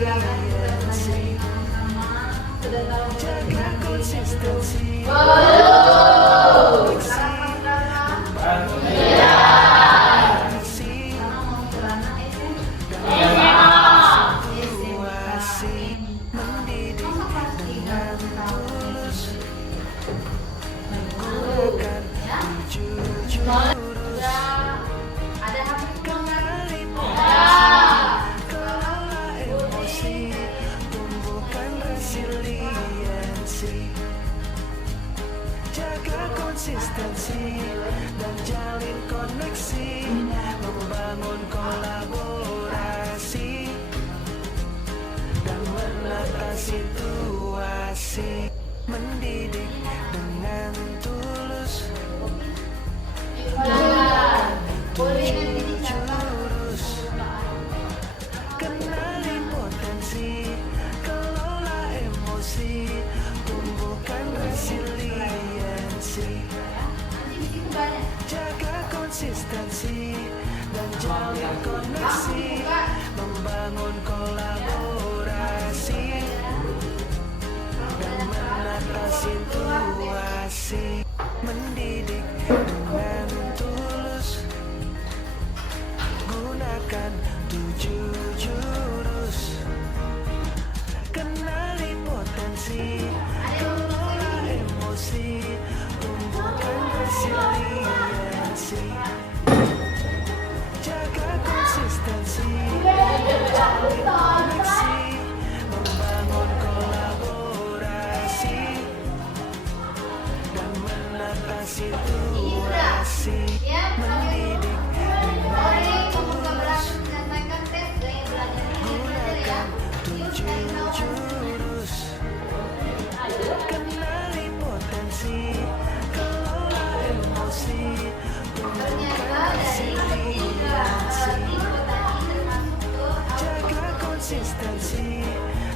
silakan kita belajar sama-sama. Sudah tahu jaga konsistensi. Jaga konsistensi dan jalin koneksi, membangun kolaborasi dan menata situasi, mendidik dengan tulus, jurus, kenali potensi, kelola emosi, tumbuhkan resiliensi. Jaga konsistensi dan jalin koneksi, membangun kolaborasi dan menata situasi, mendidik dengan tulus, gunakan 7 jurus, kenali potensi, kelola emosi, tumbuhkan resiliensi. Jaga konsistensi, jalin koneksi, membangun kolaborasi dan menata situasi, mendidik dengan tulus, gunakan 7 jurus, kenali potensi, kelola emosi, tumbuhkan resiliensi. Jaga konsistensi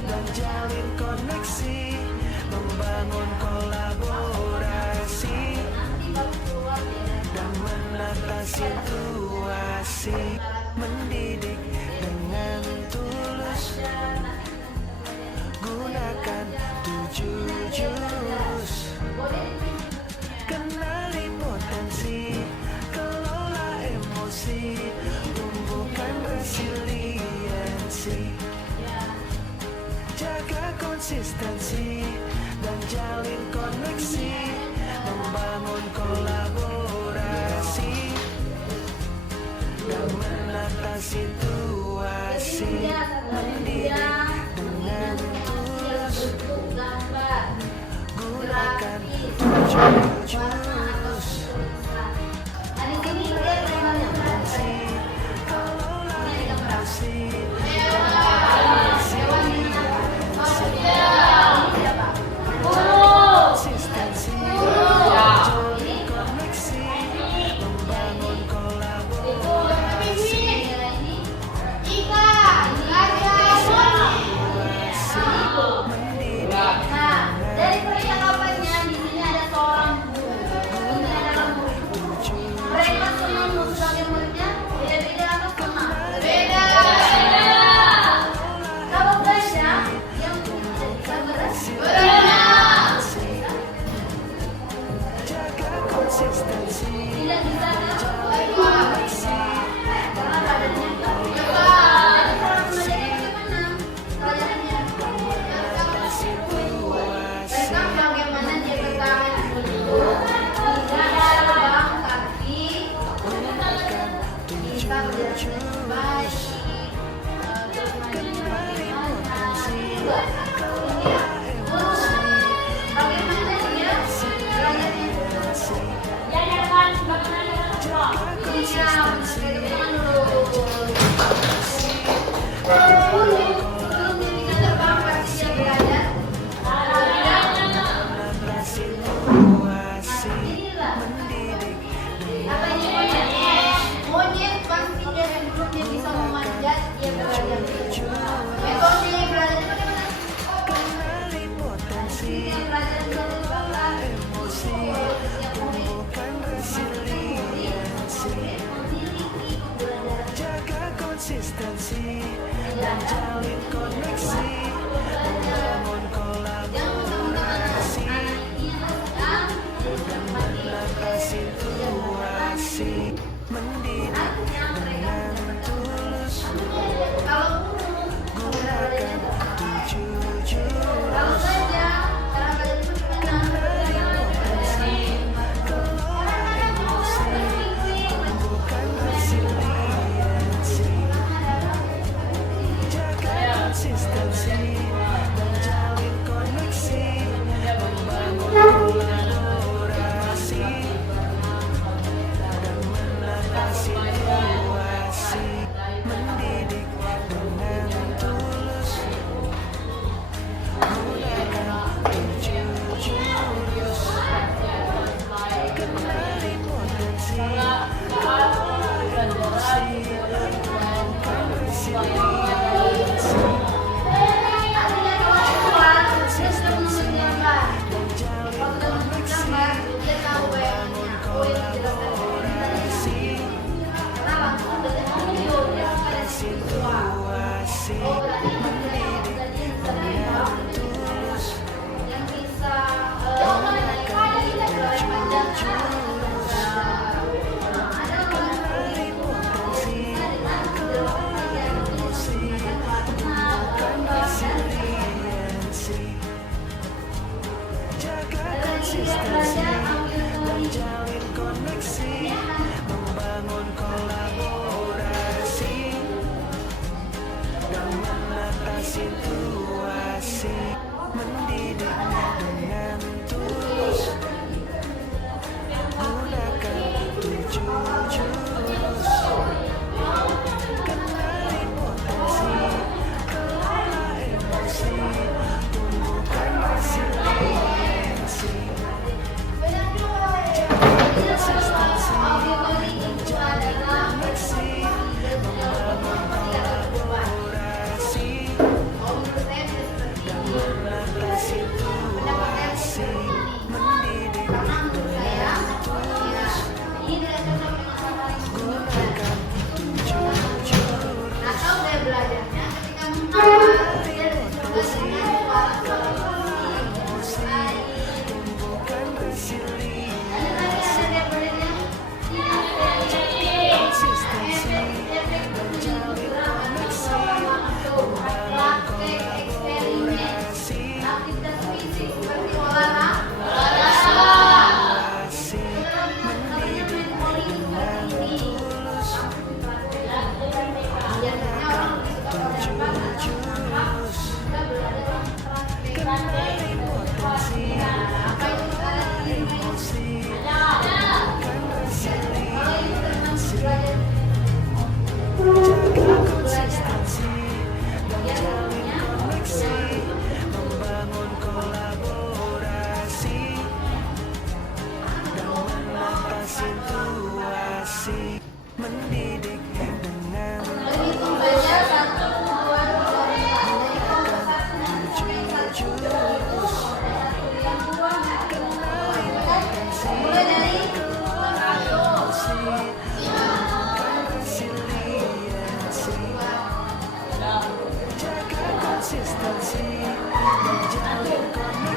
dan jalin koneksi, membangun kolaborasi dan menata situasi, mendidik dengan tulus, gunakan 7 jurus, kenali potensi, kelola emosi, tumbuhkan resiliensi. Jaga konsistensi dan jalin koneksi, membangun kolaborasi dan menata situasi, mendidik dengan tulus, gunakan 7 jurus, potensi, kelola emosi, konsistensi, jalin koneksi, membangun kolaborasi, mendidik Dari percakapannya di sini ada seorang guru. Ini adalah guru. Mereka semua sebagai muridnya beda-beda atau sama? Beda. Kalau beda, yang bisa berat. jaga konsistensi, Tidak bisa jalin koneksi, karena badannya jadi orang belajarnya bagaimana? Pelajarannya. menata situasi, Mereka bagaimana dia bertahan hidup, tidak terbang kaki, gunakan 7 kita berjalan jurus, baik, terus kenali potensi, juga. kelola emosi, Bagaimana dia belajarnya? jaga konsistensi, Belum dia bisa terbang pasti dia belajar. menata situasi, Inilah mendidik apa ini monyet? Monyet pasti dia sebelum dia bisa memanjat dia belajar. Metode belajar bagaimana? kenali potensi, Dia belajar kelola emosi, tumbuhkan resiliensi. Jaga konsistensi dan jalin koneksi,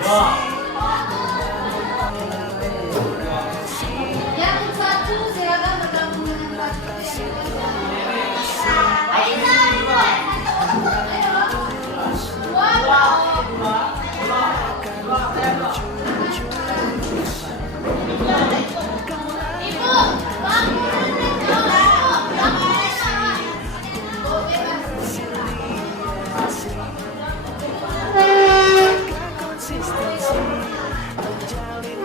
Yang satu silakan bergabung dengan pasukan yang kedua. Ayo, konsistensi menjalin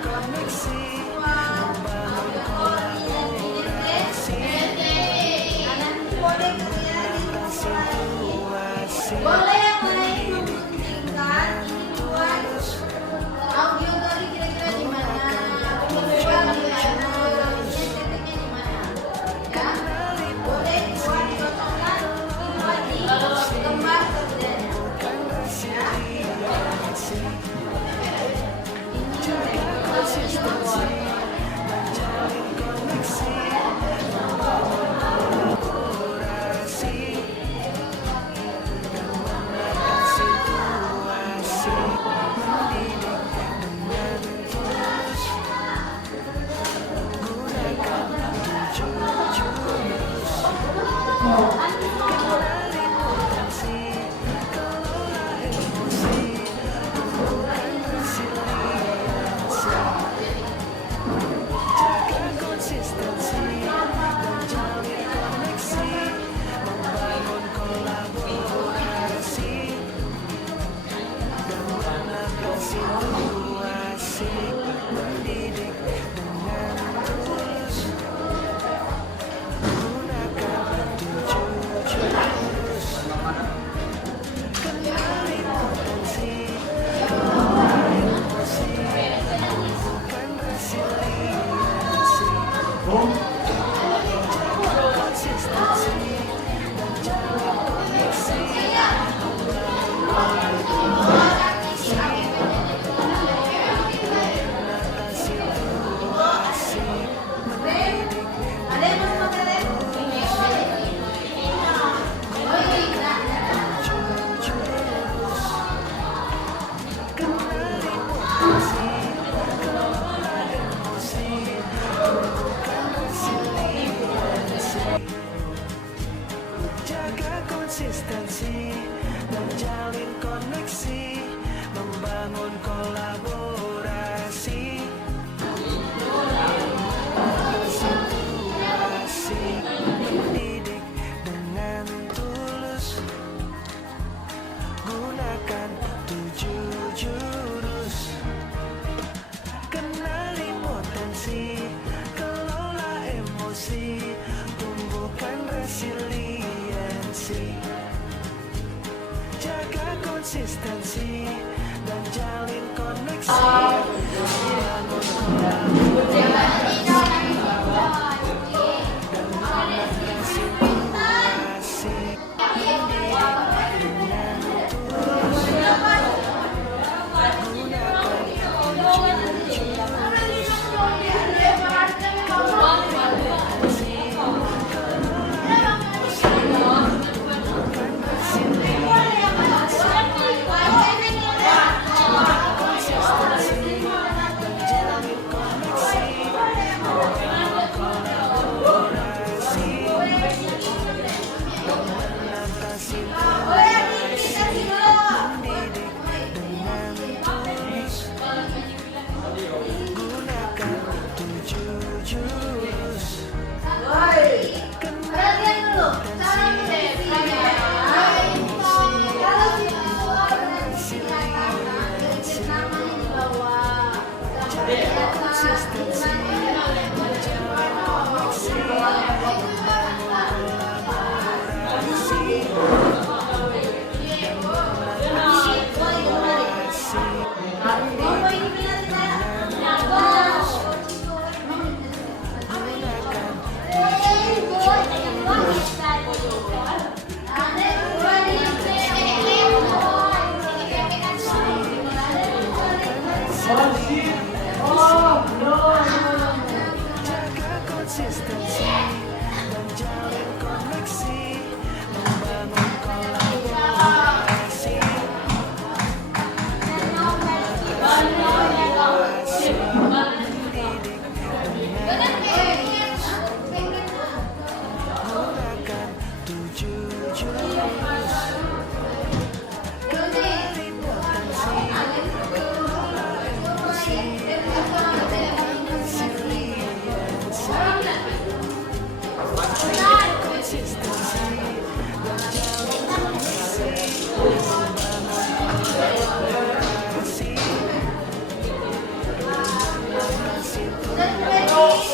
koneksi boleh yang lain mementingkan ini buat audio tadi kira-kira di mana? Titiknya di mana? Ya, boleh buat potongan dibuat di gambar kerjanya. konsistensi menjalin koneksi membangun kolaborasi situasi mendidik dengan tulus gunakan 7 jurus kenali potensi kelola emosi tumbuhkan resiliensi jaga konsistensi dan jalin koneksi membangun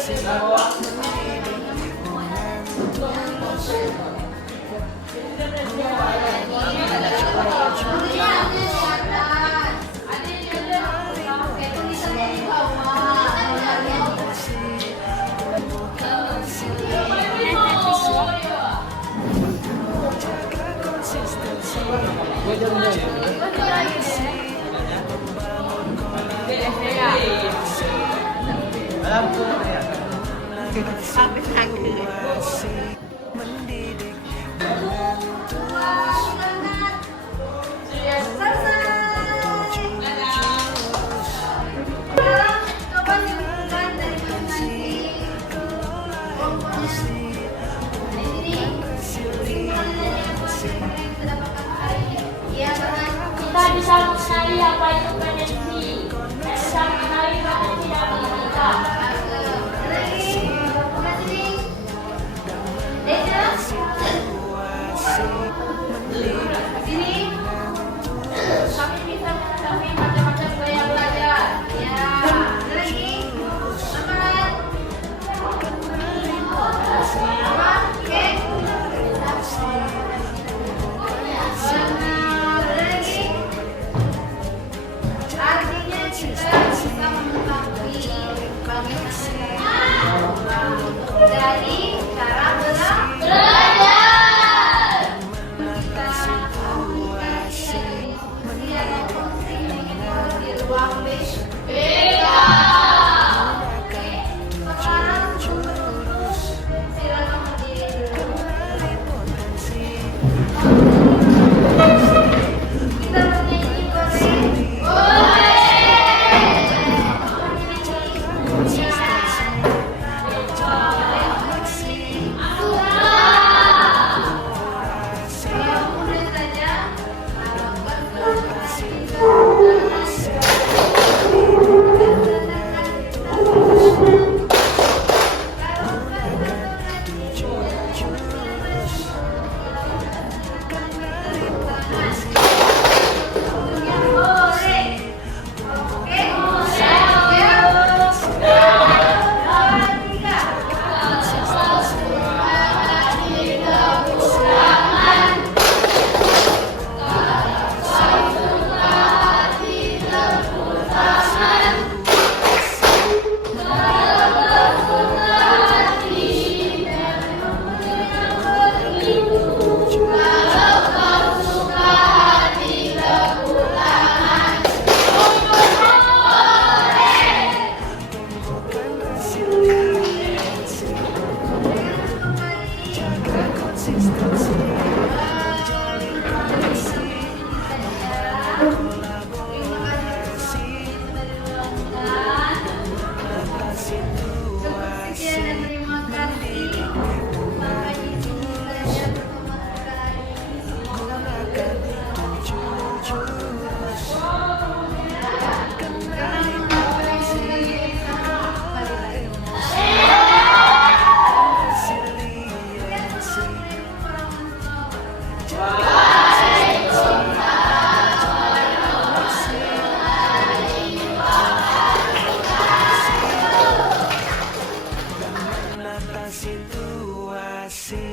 Kita bisa mengenali apa itu potensi. Kita bisa mengenali potensi dalam diri kita. Kami bisa mengetahui macam-macam gaya belajar. Ya, lagi. Semangat. Apa? Oke. Lagi. Artinya kita bisa mengetahui bagaimana dari cara belajar. Kita komunikasi dari diskusi di ruang BK. Oke, sekarang silakan berdiri dulu. Kita bernyanyi boleh? situasi